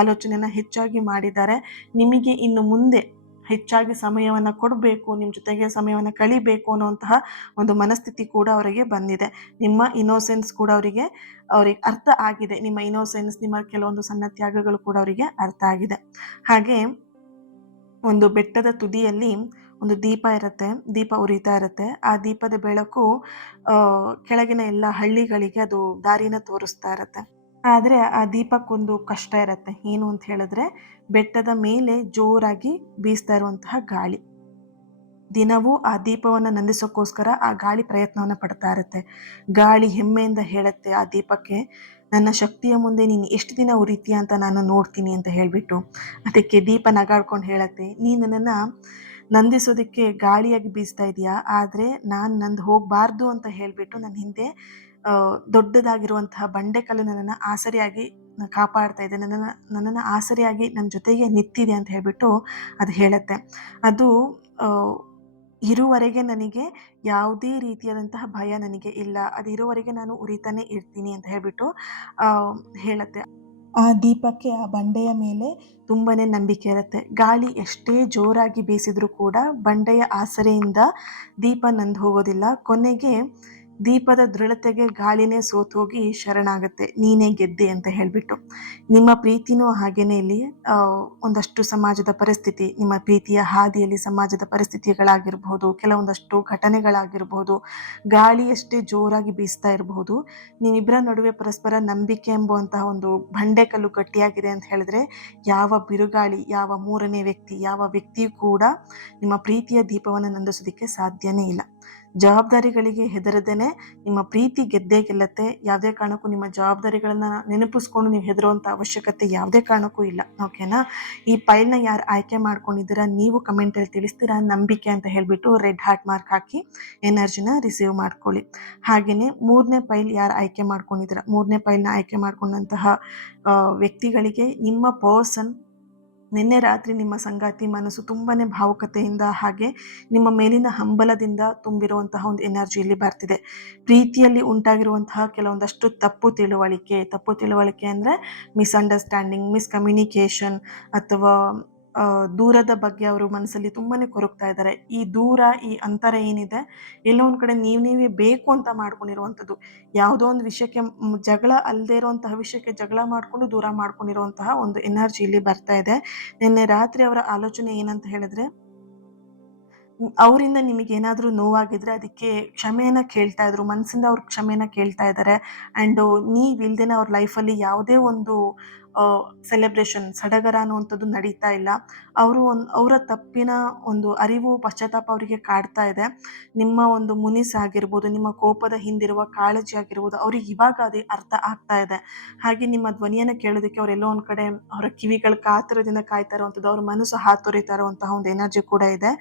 ಆಲೋಚನೆಯನ್ನ ಹೆಚ್ಚಾಗಿ ಮಾಡಿದ್ದಾರೆ. ನಿಮಗೆ ಇನ್ನು ಮುಂದೆ ಹೆಚ್ಚಾಗಿ ಸಮಯವನ್ನ ಕೊಡಬೇಕು, ನಿಮ್ಮ ಜೊತೆಗೆ ಸಮಯವನ್ನ ಕಳಿಬೇಕು ಅನ್ನುವಂತಹ ಒಂದು ಮನಸ್ಥಿತಿ ಕೂಡ ಅವರಿಗೆ ಬಂದಿದೆ. ನಿಮ್ಮ ಇನ್ನೋಸೆನ್ಸ್ ಕೂಡ ಅವರಿಗೆ ಅರ್ಥ ಆಗಿದೆ. ನಿಮ್ಮ ಇನ್ನೋಸೆನ್ಸ್, ನಿಮ್ಮ ಕೆಲವೊಂದು ಸಣ್ಣ ತ್ಯಾಗಗಳು ಕೂಡ ಅವರಿಗೆ ಅರ್ಥ ಆಗಿದೆ. ಹಾಗೆ ಒಂದು ಬೆಟ್ಟದ ತುದಿಯಲ್ಲಿ ಒಂದು ದೀಪ ಇರುತ್ತೆ, ದೀಪ ಉರಿತಾ ಇರುತ್ತೆ. ಆ ದೀಪದ ಬೆಳಕು ಕೆಳಗಿನ ಎಲ್ಲ ಹಳ್ಳಿಗಳಿಗೆ ಅದು ದಾರಿನ ತೋರಿಸ್ತಾ ಇರುತ್ತೆ. ಆದ್ರೆ ಆ ದೀಪಕ್ಕೊಂದು ಕಷ್ಟ ಇರುತ್ತೆ. ಏನು ಅಂತ ಹೇಳಿದ್ರೆ, ಬೆಟ್ಟದ ಮೇಲೆ ಜೋರಾಗಿ ಬೀಸ್ತಾ ಇರುವಂತಹ ಗಾಳಿ. ದಿನವೂ ಆ ದೀಪವನ್ನ ನಂದಿಸೋಕ್ಕೋಸ್ಕರ ಆ ಗಾಳಿ ಪ್ರಯತ್ನವನ್ನ ಪಡ್ತಾ ಇರುತ್ತೆ. ಗಾಳಿ ಹೆಮ್ಮೆಯಿಂದ ಹೇಳುತ್ತೆ ಆ ದೀಪಕ್ಕೆ, ನನ್ನ ಶಕ್ತಿಯ ಮುಂದೆ ನೀನು ಎಷ್ಟು ದಿನ ಉರಿತೀಯ ಅಂತ ನಾನು ನೋಡ್ತೀನಿ ಅಂತ ಹೇಳ್ಬಿಟ್ಟು. ಅದಕ್ಕೆ ದೀಪ ನಗಾಡ್ಕೊಂಡು ಹೇಳತ್ತೆ, ನೀನು ನನ್ನನ್ನ ನಂದಿಸೋದಕ್ಕೆ ಗಾಳಿಯಾಗಿ ಬೀಸ್ತಾ ಇದೀಯಾ, ಆದ್ರೆ ನಾನು ನಂದು ಹೋಗ್ಬಾರ್ದು ಅಂತ ಹೇಳ್ಬಿಟ್ಟು ನನ್ನ ಹಿಂದೆ ದೊಡ್ಡದಾಗಿರುವಂತಹ ಬಂಡೆಕಲ್ಲು ನನ್ನನ್ನು ಆಸರೆಯಾಗಿ ಕಾಪಾಡ್ತಾ ಇದೆ, ನನ್ನನ್ನು ಆಸರೆಯಾಗಿ ನನ್ನ ಜೊತೆಗೆ ನಿಂತಿದೆ ಅಂತ ಹೇಳ್ಬಿಟ್ಟು ಅದು ಹೇಳುತ್ತೆ. ಅದು ಇರುವರೆಗೆ ನನಗೆ ಯಾವುದೇ ರೀತಿಯಾದಂತಹ ಭಯ ನನಗೆ ಇಲ್ಲ, ಅದು ಇರುವರೆಗೆ ನಾನು ಉರಿತಾನೆ ಇರ್ತೀನಿ ಅಂತ ಹೇಳ್ಬಿಟ್ಟು ಹೇಳುತ್ತೆ. ಆ ದೀಪಕ್ಕೆ ಆ ಬಂಡೆಯ ಮೇಲೆ ತುಂಬಾನೇ ನಂಬಿಕೆ ಇರುತ್ತೆ. ಗಾಳಿ ಎಷ್ಟೇ ಜೋರಾಗಿ ಬೀಸಿದ್ರೂ ಕೂಡ ಬಂಡೆಯ ಆಸರೆಯಿಂದ ದೀಪ ನಂದು ಹೋಗೋದಿಲ್ಲ. ಕೊನೆಗೆ ದೀಪದ ದೃಢತೆಗೆ ಗಾಳಿನೇ ಸೋತೋಗಿ ಶರಣಾಗತ್ತೆ, ನೀನೇ ಗೆದ್ದೆ ಅಂತ ಹೇಳ್ಬಿಟ್ಟು. ನಿಮ್ಮ ಪ್ರೀತಿನೂ ಹಾಗೇನೆ ಇಲ್ಲಿ ಒಂದಷ್ಟು ಸಮಾಜದ ಪರಿಸ್ಥಿತಿ, ನಿಮ್ಮ ಪ್ರೀತಿಯ ಹಾದಿಯಲ್ಲಿ ಸಮಾಜದ ಪರಿಸ್ಥಿತಿಗಳಾಗಿರ್ಬಹುದು, ಕೆಲವೊಂದಷ್ಟು ಘಟನೆಗಳಾಗಿರ್ಬಹುದು, ಗಾಳಿ ಎಷ್ಟೇ ಜೋರಾಗಿ ಬೀಸ್ತಾ ಇರಬಹುದು, ನೀವಿಬ್ಬರ ನಡುವೆ ಪರಸ್ಪರ ನಂಬಿಕೆ ಎಂಬುವಂತಹ ಒಂದು ಬಂಡೆಕಲ್ಲು ಗಟ್ಟಿಯಾಗಿದೆ ಅಂತ ಹೇಳಿದ್ರೆ, ಯಾವ ಬಿರುಗಾಳಿ, ಯಾವ ಮೂರನೇ ವ್ಯಕ್ತಿ, ಯಾವ ವ್ಯಕ್ತಿಯೂ ಕೂಡ ನಿಮ್ಮ ಪ್ರೀತಿಯ ದೀಪವನ್ನು ನಂದಿಸೋದಕ್ಕೆ ಸಾಧ್ಯನೇ ಇಲ್ಲ. ಜವಾಬ್ದಾರಿಗಳಿಗೆ ಹೆದರದೇನೆ ನಿಮ್ಮ ಪ್ರೀತಿ ಗೆದ್ದೇ ಗೆಲ್ಲತ್ತೆ. ಯಾವುದೇ ಕಾರಣಕ್ಕೂ ನಿಮ್ಮ ಜವಾಬ್ದಾರಿಗಳನ್ನ ನೆನಪಿಸ್ಕೊಂಡು ನೀವು ಹೆದರುವಂಥ ಅವಶ್ಯಕತೆ ಯಾವುದೇ ಕಾರಣಕ್ಕೂ ಇಲ್ಲ. ಓಕೆನಾ? ಈ ಫೈಲ್ನ ಯಾರು ಆಯ್ಕೆ ಮಾಡ್ಕೊಂಡಿದ್ದೀರಾ ನೀವು ಕಮೆಂಟಲ್ಲಿ ತಿಳಿಸ್ತೀರಾ, ನಂಬಿಕೆ ಅಂತ ಹೇಳ್ಬಿಟ್ಟು ರೆಡ್ ಹಾರ್ಟ್ ಮಾರ್ಕ್ ಹಾಕಿ ಎನರ್ಜಿನ ರಿಸೀವ್ ಮಾಡ್ಕೊಳ್ಳಿ. ಹಾಗೆಯೇ 3ನೇ ಫೈಲ್ ಯಾರು ಆಯ್ಕೆ ಮಾಡ್ಕೊಂಡಿದ್ದೀರಾ, 3ನೇ ಫೈಲ್ನ ಆಯ್ಕೆ ಮಾಡ್ಕೊಂಡಂತಹ ವ್ಯಕ್ತಿಗಳಿಗೆ ನಿಮ್ಮ ಪರ್ಸನ್ ನಿನ್ನೆ ರಾತ್ರಿ ನಿಮ್ಮ ಸಂಗಾತಿ ಮನಸ್ಸು ತುಂಬಾನೇ ಭಾವುಕತೆಯಿಂದ ಹಾಗೆ ನಿಮ್ಮ ಮೇಲಿನ ಹಂಬಲದಿಂದ ತುಂಬಿರುವಂತಹ ಒಂದು ಎನರ್ಜಿ ಇಲ್ಲಿ ಬರ್ತಿದೆ. ಪ್ರೀತಿಯಲ್ಲಿ ಉಂಟಾಗಿರುವಂತಹ ಕೆಲವೊಂದಷ್ಟು ತಪ್ಪು ತಿಳುವಳಿಕೆ ಅಂದ್ರೆ ಮಿಸ್ಅಂಡರ್ಸ್ಟ್ಯಾಂಡಿಂಗ್, ಮಿಸ್ಕಮ್ಯುನಿಕೇಶನ್ ಅಥವಾ ದೂರದ ಬಗ್ಗೆ ಅವರು ಮನಸ್ಸಲ್ಲಿ ತುಂಬಾನೇ ಕೊರಗ್ತಾ ಇದ್ದಾರೆ. ಈ ದೂರ, ಈ ಅಂತರ ಏನಿದೆ, ಎಲ್ಲೋ ಒಂದ್ ಕಡೆ ನೀವೇ ಬೇಕು ಅಂತ ಮಾಡ್ಕೊಂಡಿರುವಂಥದ್ದು. ಯಾವುದೋ ಒಂದು ವಿಷಯಕ್ಕೆ ಜಗಳ ಅಲ್ಲದೆ ಇರುವಂತಹ ವಿಷಯಕ್ಕೆ ಜಗಳ ಮಾಡ್ಕೊಂಡು ದೂರ ಮಾಡ್ಕೊಂಡಿರುವಂತಹ ಒಂದು ಎನರ್ಜಿ ಇಲ್ಲಿ ಬರ್ತಾ ಇದೆ. ನಿನ್ನೆ ರಾತ್ರಿ ಅವರ ಆಲೋಚನೆ ಏನಂತ ಹೇಳಿದ್ರೆ, ಅವರಿಂದ ನಿಮಗೆ ಏನಾದರೂ ನೋವಾಗಿದ್ರೆ ಅದಕ್ಕೆ ಕ್ಷಮೆಯನ್ನ ಕೇಳ್ತಾ ಇದ್ರು, ಮನಸ್ಸಿಂದ ಅವ್ರು ಕ್ಷಮೆಯನ್ನ ಕೇಳ್ತಾ ಇದ್ದಾರೆ. ಆ್ಯಂಡ್ ನೀವಿಲ್ದೇನೆ ಅವ್ರ ಲೈಫಲ್ಲಿ ಯಾವುದೇ ಒಂದು ಸೆಲೆಬ್ರೇಷನ್, ಸಡಗರ ಅನ್ನುವಂಥದ್ದು ನಡೀತಾ ಇಲ್ಲ. ಅವರ ತಪ್ಪಿನ ಒಂದು ಅರಿವು, ಪಶ್ಚಾತ್ತಾಪ ಅವರಿಗೆ ಕಾಡ್ತಾ ಇದೆ. ನಿಮ್ಮ ಒಂದು ಮುನಿಸಾಗಿರ್ಬೋದು, ನಿಮ್ಮ ಕೋಪದ ಹಿಂದಿರುವ ಕಾಳಜಿ ಆಗಿರ್ಬೋದು, ಅವ್ರಿಗೆ ಇವಾಗ ಅದೇ ಅರ್ಥ ಆಗ್ತಾ ಇದೆ. ಹಾಗೆ ನಿಮ್ಮ ಧ್ವನಿಯನ್ನು ಕೇಳೋದಕ್ಕೆ ಅವರೆಲ್ಲೋ ಒಂದು ಕಡೆ ಅವರ ಕಿವಿಗಳು ಕಾತರದಿಂದ ಕಾಯ್ತಾ ಇರುವಂಥದ್ದು, ಅವ್ರ ಮನಸ್ಸು ಹಾತೊರಿತಾ ಇರುವಂತಹ ಒಂದು ಎನರ್ಜಿ ಕೂಡ ಇದೆ.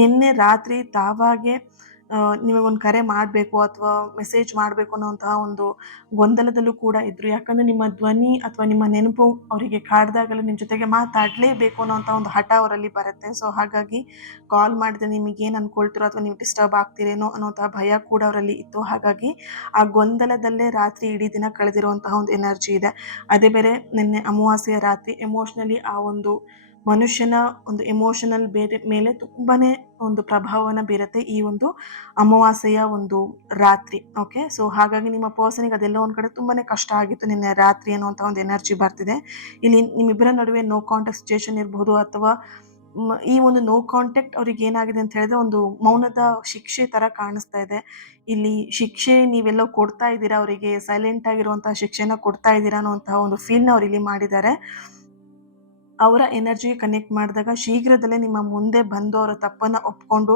ನಿನ್ನೆ ರಾತ್ರಿ ತಾವಾಗೆ ನಿಮಗೊಂದು ಕರೆ ಮಾಡಬೇಕು ಅಥವಾ ಮೆಸೇಜ್ ಮಾಡಬೇಕು ಅನ್ನೋಂತಹ ಒಂದು ಗೊಂದಲದಲ್ಲೂ ಕೂಡ ಇದ್ರು. ಯಾಕಂದರೆ ನಿಮ್ಮ ಧ್ವನಿ ಅಥವಾ ನಿಮ್ಮ ನೆನಪು ಅವರಿಗೆ ಕಾಡ್ದಾಗಲೂ ನಿಮ್ಮ ಜೊತೆಗೆ ಮಾತಾಡಲೇಬೇಕು ಅನ್ನೋಂಥ ಒಂದು ಹಠ ಅವರಲ್ಲಿ ಬರುತ್ತೆ. ಸೊ ಹಾಗಾಗಿ ಕಾಲ್ ಮಾಡಿದ್ರೆ ನಿಮಗೇನು ಅಂದ್ಕೊಳ್ತಿರೋ ಅಥವಾ ನೀವು ಡಿಸ್ಟರ್ಬ್ ಆಗ್ತೀರೇನೋ ಅನ್ನೋಂತಹ ಭಯ ಕೂಡ ಅವರಲ್ಲಿ ಇತ್ತು. ಹಾಗಾಗಿ ಆ ಗೊಂದಲದಲ್ಲೇ ರಾತ್ರಿ ಇಡೀ ದಿನ ಕಳೆದಿರುವಂತಹ ಒಂದು ಎನರ್ಜಿ ಇದೆ. ಅದೇ ಬೇರೆ ನಿನ್ನೆ ಅಮಾವಾಸ್ಯೆಯ ರಾತ್ರಿ ಎಮೋಷ್ನಲಿ ಆ ಒಂದು ಮನುಷ್ಯನ ಒಂದು ಎಮೋಷನಲ್ ಮೇಲೆ ತುಂಬಾನೇ ಒಂದು ಪ್ರಭಾವವನ್ನು ಬೀರುತ್ತೆ ಈ ಒಂದು ಅಮಾವಾಸ್ಯೆಯ ಒಂದು ರಾತ್ರಿ. ಓಕೆ, ಸೊ ಹಾಗಾಗಿ ನಿಮ್ಮ ಪರ್ಸನಿಗೆ ಅದೆಲ್ಲ ಒಂದು ಕಡೆ ತುಂಬಾನೇ ಕಷ್ಟ ಆಗಿತ್ತು ನಿನ್ನೆ ರಾತ್ರಿ ಅನ್ನುವಂಥ ಒಂದು ಎನರ್ಜಿ ಬರ್ತಿದೆ. ಇಲ್ಲಿ ನಿಮ್ಮಿಬ್ಬರ ನಡುವೆ ನೋ ಕಾಂಟ್ಯಾಕ್ಟ್ ಸಿಚುಯೇಷನ್ ಇರಬಹುದು, ಅಥವಾ ಈ ಒಂದು ನೋ ಕಾಂಟ್ಯಾಕ್ಟ್ ಅವ್ರಿಗೆ ಏನಾಗಿದೆ ಅಂತ ಹೇಳಿದ್ರೆ ಒಂದು ಮೌನದ ಶಿಕ್ಷೆ ತರ ಕಾಣಿಸ್ತಾ ಇದೆ. ಇಲ್ಲಿ ಶಿಕ್ಷೆ ನೀವೆಲ್ಲೋ ಕೊಡ್ತಾ ಇದ್ದೀರಾ ಅವರಿಗೆ, ಸೈಲೆಂಟ್ ಆಗಿರುವಂತಹ ಶಿಕ್ಷೆನ ಕೊಡ್ತಾ ಇದ್ದೀರಾ ಅನ್ನುವಂತಹ ಒಂದು ಫೀಲ್ನ ಅವ್ರು ಇಲ್ಲಿ ಮಾಡಿದ್ದಾರೆ. ಅವರ ಎನರ್ಜಿಗೆ ಕನೆಕ್ಟ್ ಮಾಡಿದಾಗ ಶೀಘ್ರದಲ್ಲೇ ನಿಮ್ಮ ಮುಂದೆ ಬಂದು ಅವರ ತಪ್ಪನ್ನು ಒಪ್ಕೊಂಡು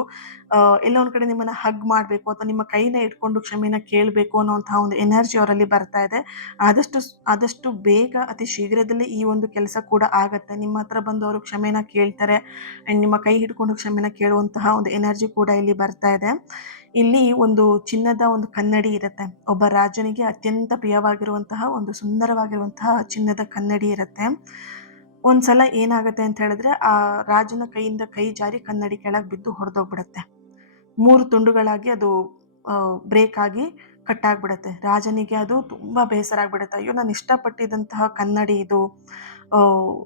ಎಲ್ಲ ಒಂದು ಕಡೆ ನಿಮ್ಮನ್ನು ಹಗ್ ಮಾಡಬೇಕು ಅಥವಾ ನಿಮ್ಮ ಕೈನ ಇಟ್ಕೊಂಡು ಕ್ಷಮೆನ ಕೇಳಬೇಕು ಅನ್ನೋಂತಹ ಒಂದು ಎನರ್ಜಿ ಅವರಲ್ಲಿ ಬರ್ತಾ ಇದೆ. ಆದಷ್ಟು ಬೇಗ, ಅತಿ ಶೀಘ್ರದಲ್ಲೇ ಈ ಒಂದು ಕೆಲಸ ಕೂಡ ಆಗತ್ತೆ. ನಿಮ್ಮ ಹತ್ರ ಬಂದು ಅವರು ಕ್ಷಮೆನ ಕೇಳ್ತಾರೆ ಆ್ಯಂಡ್ ನಿಮ್ಮ ಕೈ ಹಿಡ್ಕೊಂಡು ಕ್ಷಮೆನ ಕೇಳುವಂತಹ ಒಂದು ಎನರ್ಜಿ ಕೂಡ ಇಲ್ಲಿ ಬರ್ತಾ ಇದೆ. ಇಲ್ಲಿ ಒಂದು ಚಿನ್ನದ ಒಂದು ಕನ್ನಡಿ ಇರುತ್ತೆ. ಒಬ್ಬ ರಾಜನಿಗೆ ಅತ್ಯಂತ ಪ್ರಿಯವಾಗಿರುವಂತಹ ಒಂದು ಸುಂದರವಾಗಿರುವಂತಹ ಚಿನ್ನದ ಕನ್ನಡಿ ಇರುತ್ತೆ. ಒಂದ್ಸಲ ಏನಾಗುತ್ತೆ ಅಂತ ಹೇಳಿದ್ರೆ, ಆ ರಾಜನ ಕೈಯಿಂದ ಕೈ ಜಾರಿ ಕನ್ನಡಿ ಕೆಳಗೆ ಬಿದ್ದು ಹೊಡೆದೋಗ್ಬಿಡುತ್ತೆ. 3 ತುಂಡುಗಳಾಗಿ ಅದು ಬ್ರೇಕ್ ಆಗಿ ಕಟ್ ಆಗ್ಬಿಡುತ್ತೆ. ರಾಜನಿಗೆ ಅದು ತುಂಬ ಬೇಸರ ಆಗ್ಬಿಡುತ್ತೆ. ಅಯ್ಯೋ, ನಾನು ಇಷ್ಟಪಟ್ಟಿದ್ದಂತಹ ಕನ್ನಡಿ ಇದು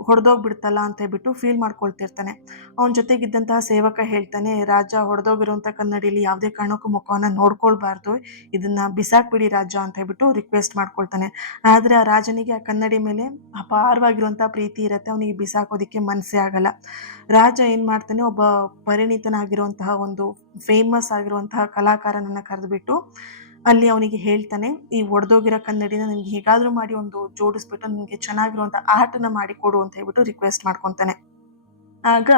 ಹೊಡೆದೋಗ್ಬಿಡ್ತಲ್ಲ ಅಂತ ಹೇಳ್ಬಿಟ್ಟು ಫೀಲ್ ಮಾಡ್ಕೊಳ್ತಿರ್ತಾನೆ. ಅವನ ಜೊತೆಗಿದ್ದಂತಹ ಸೇವಕ ಹೇಳ್ತಾನೆ, ರಾಜ, ಹೊಡೆದೋಗಿರುವಂಥ ಕನ್ನಡಿಲಿ ಯಾವುದೇ ಕಾರಣಕ್ಕೂ ಮುಖವನ್ನು ನೋಡ್ಕೊಳ್ಬಾರ್ದು, ಇದನ್ನ ಬಿಸಾಕ್ಬಿಡಿ ರಾಜ ಅಂತ ಹೇಳ್ಬಿಟ್ಟು ರಿಕ್ವೆಸ್ಟ್ ಮಾಡ್ಕೊಳ್ತಾನೆ. ಆದರೆ ಆ ರಾಜನಿಗೆ ಆ ಕನ್ನಡಿ ಮೇಲೆ ಅಪಾರವಾಗಿರುವಂಥ ಪ್ರೀತಿ ಇರುತ್ತೆ. ಅವನಿಗೆ ಬಿಸಾಕೋದಕ್ಕೆ ಮನಸ್ಸೇ ಆಗಲ್ಲ. ರಾಜ ಏನು ಮಾಡ್ತಾನೆ, ಒಬ್ಬ ಪರಿಣಿತನಾಗಿರುವಂತಹ ಒಂದು ಫೇಮಸ್ ಆಗಿರುವಂತಹ ಕಲಾಕಾರನನ್ನು ಕರೆದುಬಿಟ್ಟು ಅಲ್ಲಿ ಅವನಿಗೆ ಹೇಳ್ತಾನೆ, ಈ ಒಡೆದೋಗಿರೋ ಕನ್ನಡಿನ ನನಗೆ ಹೇಗಾದರೂ ಮಾಡಿ ಒಂದು ಜೋಡಿಸ್ಬಿಟ್ಟು ನನಗೆ ಚೆನ್ನಾಗಿರುವಂಥ ಆರ್ಟನ್ನ ಮಾಡಿಕೊಡು ಅಂತ ಹೇಳ್ಬಿಟ್ಟು ರಿಕ್ವೆಸ್ಟ್ ಮಾಡ್ಕೊತಾನೆ. ಆಗ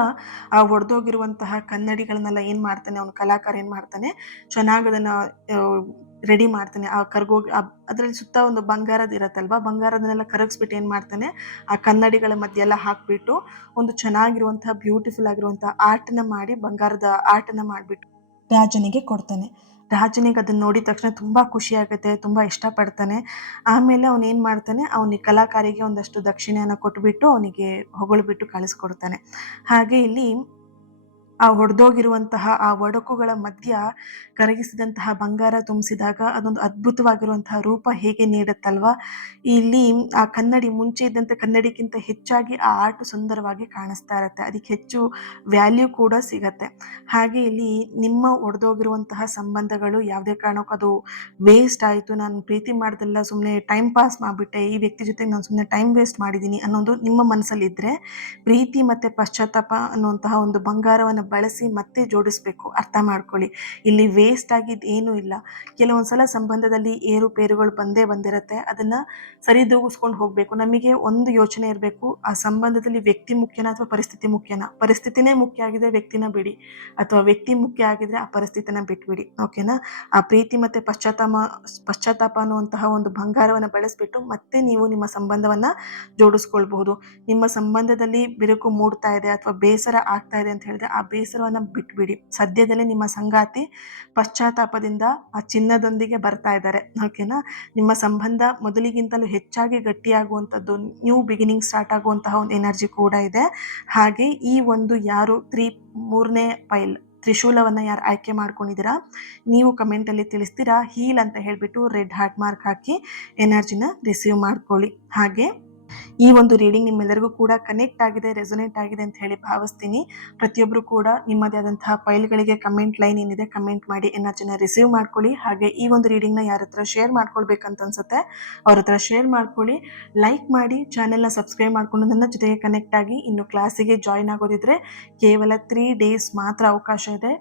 ಆ ಒಡೆದೋಗಿರುವಂತಹ ಕನ್ನಡಿಗಳನ್ನೆಲ್ಲ ಏನು ಮಾಡ್ತಾನೆ, ಅವನ ಕಲಾಕಾರ ಏನು ಮಾಡ್ತಾನೆ, ಚೆನ್ನಾಗಿ ಅದನ್ನು ರೆಡಿ ಮಾಡ್ತಾನೆ. ಆ ಕರ್ಗೋಗಿ ಅದರಲ್ಲಿ ಸುತ್ತ ಒಂದು ಬಂಗಾರದ ಇರತ್ತಲ್ವ, ಬಂಗಾರದನ್ನೆಲ್ಲ ಕರಗಿಸ್ಬಿಟ್ಟು ಏನು ಮಾಡ್ತಾನೆ, ಆ ಕನ್ನಡಿಗಳ ಮಧ್ಯೆ ಎಲ್ಲ ಹಾಕಿಬಿಟ್ಟು ಒಂದು ಚೆನ್ನಾಗಿರುವಂತಹ ಬ್ಯೂಟಿಫುಲ್ ಆಗಿರುವಂಥ ಆರ್ಟನ್ನ ಮಾಡಿ, ಬಂಗಾರದ ಆರ್ಟನ್ನ ಮಾಡಿಬಿಟ್ಟು ರಾಜನಿಗೆ ಕೊಡ್ತಾನೆ. ರಾಜನಿಗೆ ಅದನ್ನ ನೋಡಿದ ತಕ್ಷಣ ತುಂಬ ಖುಷಿ ಆಗುತ್ತೆ, ತುಂಬ ಇಷ್ಟಪಡ್ತಾನೆ. ಆಮೇಲೆ ಅವನೇನು ಮಾಡ್ತಾನೆ, ಅವನಿಗೆ ಕಲಾಕಾರಿಗೆ ಒಂದಷ್ಟು ದಕ್ಷಿಣೆಯನ್ನು ಕೊಟ್ಬಿಟ್ಟು ಅವನಿಗೆ ಹೊಗಳ್ಬಿಟ್ಟು ಕಳಿಸ್ಕೊಡ್ತಾನೆ. ಹಾಗೆ ಇಲ್ಲಿ ಆ ಒಡೆದೋಗಿರುವಂತಹ ಆ ಒಡಕುಗಳ ಮಧ್ಯ ಕರಗಿಸಿದಂತಹ ಬಂಗಾರ ತುಂಬಿಸಿದಾಗ ಅದೊಂದು ಅದ್ಭುತವಾಗಿರುವಂತಹ ರೂಪ ಹೇಗೆ ನೀಡುತ್ತಲ್ವಾ. ಇಲ್ಲಿ ಆ ಕನ್ನಡಿ ಮುಂಚೆ ಇದ್ದಂಥ ಕನ್ನಡಿಗಿಂತ ಹೆಚ್ಚಾಗಿ ಆ ಆರ್ಟ್ ಸುಂದರವಾಗಿ ಕಾಣಿಸ್ತಾ ಇರುತ್ತೆ, ಅದಕ್ಕೆ ಹೆಚ್ಚು ವ್ಯಾಲ್ಯೂ ಕೂಡ ಸಿಗತ್ತೆ. ಹಾಗೆ ಇಲ್ಲಿ ನಿಮ್ಮ ಒಡೆದೋಗಿರುವಂತಹ ಸಂಬಂಧಗಳು ಯಾವುದೇ ಕಾರಣಕ್ಕೂ ಅದು ವೇಸ್ಟ್ ಆಯಿತು, ನಾನು ಪ್ರೀತಿ ಮಾಡ್ದಲ್ಲ ಸುಮ್ಮನೆ ಟೈಮ್ ಪಾಸ್ ಮಾಡಿಬಿಟ್ಟೆ, ಈ ವ್ಯಕ್ತಿ ಜೊತೆಗೆ ನಾನು ಸುಮ್ಮನೆ ಟೈಮ್ ವೇಸ್ಟ್ ಮಾಡಿದ್ದೀನಿ ಅನ್ನೋದು ನಿಮ್ಮ ಮನಸ್ಸಲ್ಲಿದ್ದರೆ, ಪ್ರೀತಿ ಮತ್ತು ಪಶ್ಚಾತ್ತಾಪ ಅನ್ನುವಂತಹ ಒಂದು ಬಂಗಾರವನ್ನು ಬಳಸಿ ಮತ್ತೆ ಜೋಡಿಸ್ಬೇಕು. ಅರ್ಥ ಮಾಡ್ಕೊಳ್ಳಿ, ಇಲ್ಲಿ ವೇಸ್ಟ್ ಆಗಿದ್ದು ಏನೂ ಇಲ್ಲ. ಕೆಲವೊಂದು ಸಲ ಸಂಬಂಧದಲ್ಲಿ ಏರುಪೇರುಗಳು ಬಂದಿರುತ್ತೆ, ಅದನ್ನು ಸರಿದೂಗಿಸ್ಕೊಂಡು ಹೋಗಬೇಕು. ನಮಗೆ ಒಂದು ಯೋಚನೆ ಇರಬೇಕು, ಆ ಸಂಬಂಧದಲ್ಲಿ ವ್ಯಕ್ತಿ ಮುಖ್ಯನಾ ಅಥವಾ ಪರಿಸ್ಥಿತಿ ಮುಖ್ಯನಾ? ಪರಿಸ್ಥಿತಿನೇ ಮುಖ್ಯ ಆಗಿದೆ, ವ್ಯಕ್ತಿನ ಬಿಡಿ. ಅಥವಾ ವ್ಯಕ್ತಿ ಮುಖ್ಯ ಆಗಿದ್ರೆ ಆ ಪರಿಸ್ಥಿತಿನ ಬಿಟ್ಬಿಡಿ. ಓಕೆನಾ? ಆ ಪ್ರೀತಿ ಮತ್ತು ಪಶ್ಚಾತ್ತಾಪ ಅನ್ನುವಂತಹ ಒಂದು ಬಂಗಾರವನ್ನು ಬಳಸಿಬಿಟ್ಟು ಮತ್ತೆ ನೀವು ನಿಮ್ಮ ಸಂಬಂಧವನ್ನು ಜೋಡಿಸ್ಕೊಳ್ಬಹುದು. ನಿಮ್ಮ ಸಂಬಂಧದಲ್ಲಿ ಬಿರುಕು ಮೂಡ್ತಾ ಇದೆ ಅಥವಾ ಬೇಸರ ಆಗ್ತಾ ಇದೆ ಅಂತ ಹೇಳಿದ್ರೆ ಆ ಬೇಸರವನ್ನು ಬಿಟ್ಬಿಡಿ. ಸದ್ಯದಲ್ಲೇ ನಿಮ್ಮ ಸಂಗಾತಿ ಪಶ್ಚಾತ್ತಾಪದಿಂದ ಆ ಚಿನ್ನದೊಂದಿಗೆ ಬರ್ತಾ ಇದ್ದಾರೆ. ಓಕೆನಾ? ನಿಮ್ಮ ಸಂಬಂಧ ಮೊದಲಿಗಿಂತಲೂ ಹೆಚ್ಚಾಗಿ ಗಟ್ಟಿಯಾಗುವಂಥದ್ದು, ನ್ಯೂ ಬಿಗಿನಿಂಗ್ ಸ್ಟಾರ್ಟ್ ಆಗುವಂತಹ ಒಂದು ಎನರ್ಜಿ ಕೂಡ ಇದೆ. ಹಾಗೆ ಈ ಒಂದು ಯಾರು ಮೂರನೇ ಪೈಲ್ ತ್ರಿಶೂಲವನ್ನು ಯಾರು ಆಯ್ಕೆ ಮಾಡ್ಕೊಂಡಿದ್ದೀರಾ, ನೀವು ಕಮೆಂಟಲ್ಲಿ ತಿಳಿಸ್ತೀರಾ ಹೀಲ್ ಅಂತ ಹೇಳಿಬಿಟ್ಟು ರೆಡ್ ಹಾರ್ಟ್ ಮಾರ್ಕ್ ಹಾಕಿ ಎನರ್ಜಿನ ರಿಸೀವ್ ಮಾಡ್ಕೊಳ್ಳಿ. ಹಾಗೆ ಈ ಒಂದು ರೀಡಿಂಗ್ ನಿಮ್ಮೆಲ್ಲರಿಗೂ ಕೂಡ ಕನೆಕ್ಟ್ ಆಗಿದೆ, ರೆಸೊನೇಟ್ ಆಗಿದೆ ಅಂತ ಹೇಳಿ ಭಾವಿಸ್ತೀನಿ. ಪ್ರತಿಯೊಬ್ಬರು ಕೂಡ ನಿಮ್ಮದೇ ಆದಂತಹ ಫೈಲ್ಗಳಿಗೆ ಕಮೆಂಟ್ ಲೈನ್ ಏನಿದೆ ಕಮೆಂಟ್ ಮಾಡಿ ಎನರ್ಜಿನ ರಿಸೀವ್ ಮಾಡ್ಕೊಳ್ಳಿ. ಹಾಗೆ ಈ ಒಂದು ರೀಡಿಂಗ್ನ ಯಾರ ಹತ್ರ ಶೇರ್ ಮಾಡ್ಕೊಳ್ಬೇಕಂತ ಅನ್ಸುತ್ತೆ ಅವ್ರ ಹತ್ರ ಶೇರ್ ಮಾಡ್ಕೊಳ್ಳಿ. ಲೈಕ್ ಮಾಡಿ, ಚಾನೆಲ್ನ ಸಬ್ಸ್ಕ್ರೈಬ್ ಮಾಡಿಕೊಂಡು ನನ್ನ ಜೊತೆಗೆ ಕನೆಕ್ಟ್ ಆಗಿ. ಇನ್ನು ಕ್ಲಾಸಿಗೆ ಜಾಯ್ನ್ ಆಗೋದಿದ್ರೆ ಕೇವಲ 3 ಡೇಸ್ ಮಾತ್ರ ಅವಕಾಶ ಇದೆ.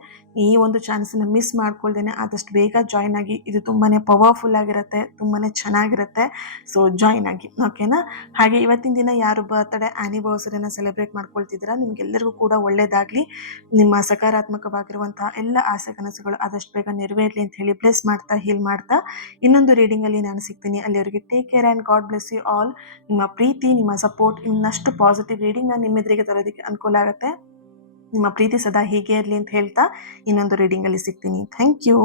ಈ ಒಂದು ಚಾನ್ಸನ್ನು ಮಿಸ್ ಮಾಡ್ಕೊಳ್ದೇನೆ ಆದಷ್ಟು ಬೇಗ ಜಾಯ್ನ್ ಆಗಿ. ಇದು ತುಂಬಾ ಪವರ್ಫುಲ್ ಆಗಿರುತ್ತೆ, ತುಂಬಾ ಚೆನ್ನಾಗಿರುತ್ತೆ. ಸೊ ಜಾಯ್ನ್ ಆಗಿ. ಓಕೆನಾ? ಹಾಗೆ ಇವತ್ತಿನ ದಿನ ಯಾರು ಬರ್ತ್ಡೇ ಆ್ಯನಿವರ್ಸರಿನ ಸೆಲೆಬ್ರೇಟ್ ಮಾಡ್ಕೊಳ್ತಿದ್ದೀರಾ, ನಿಮಗೆಲ್ಲರಿಗೂ ಕೂಡ ಒಳ್ಳೆಯದಾಗಲಿ. ನಿಮ್ಮ ಸಕಾರಾತ್ಮಕವಾಗಿರುವಂತಹ ಎಲ್ಲ ಆಸೆ ಕನಸುಗಳು ಆದಷ್ಟು ಬೇಗ ನೆರವೇರಲಿ ಅಂತ ಹೇಳಿ ಬ್ಲೆಸ್ ಮಾಡ್ತಾ, ಹೀಲ್ ಮಾಡ್ತಾ ಇನ್ನೊಂದು ರೀಡಿಂಗಲ್ಲಿ ನಾನು ಸಿಗ್ತೀನಿ. ಅಲ್ಲಿವರೆಗೆ take care and God bless you all. ನಿಮ್ಮ ಪ್ರೀತಿ, ನಿಮ್ಮ ಸಪೋರ್ಟ್ ಇನ್ನಷ್ಟು ಪಾಸಿಟಿವ್ ರೀಡಿಂಗ್ನ ನಿಮ್ಮೆದುರಿಗೆ ತರೋದಕ್ಕೆ ಅನುಕೂಲ ಆಗುತ್ತೆ. ನಿಮ್ಮ ಪ್ರೀತಿ ಸದಾ ಹೀಗೆ ಇರಲಿ ಅಂತ ಹೇಳ್ತಾ ಇನ್ನೊಂದು ರೀಡಿಂಗಲ್ಲಿ ಸಿಗ್ತೀನಿ. Thank you.